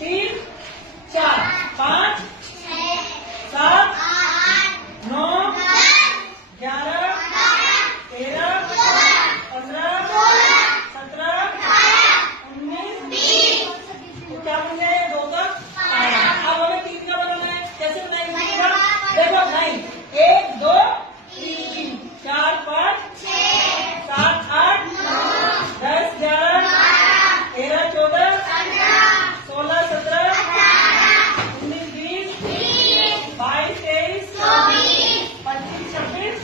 3 4 5 7 9 11 13 15 17 19 तो क्या बन गया? 2 का 18। अब हमें 3 का बनाना है। कैसे बनाएंगे? देखो नहीं 1 2 3 4 5 7 8 10 11 13 14 16 17 19 20 22 23 25 26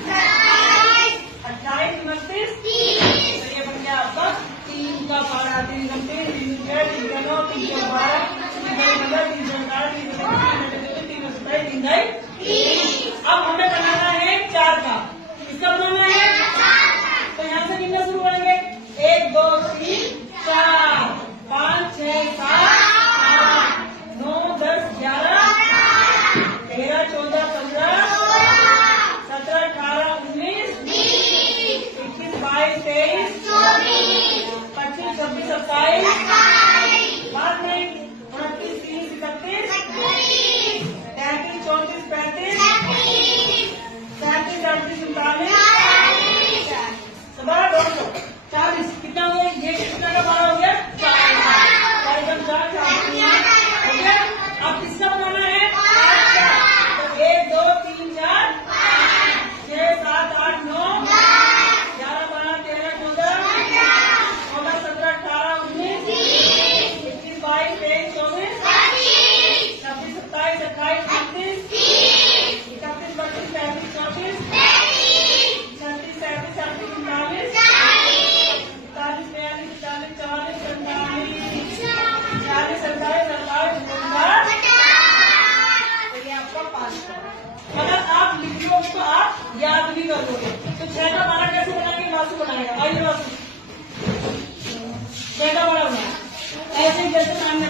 28 29 तो ये बन गया आपका 3 का 12 3 का 3 3 का 6 3 का 9 3 का 12 3 का 15 3 का 18 3 का 19 3 का 27 3 का 30। अब हमें बनाना है 4 का। किसका बनाना है? तो यहाँ से गिनना शुरू करेंगे। 1 2 3 4 5 6 7 8 9 10 11 13 14 15 17 18 19 21 22 23 25 26 27 बाद में 29 30 31 33 34 35 37 38 39 सवाल 40। कितना हो गया? ये कितना का 12 हो गया? 4 एकदम 4 हो गया। अब किसका बनाना है? तो 1 2 3 4 6 7 8 9 11 12 13 14 16 17 18 19 21 22 23 24 26 27 28 29 31 32 33 34 36 37 38 39 40 अगर आप लिख लो उसको आप याद भी कर लोगे। तो 6 का 12 कैसे बनाएंगे? वासु बनाएगा। आइए वासु 6 का 12 बनाए ऐसे जैसे सामने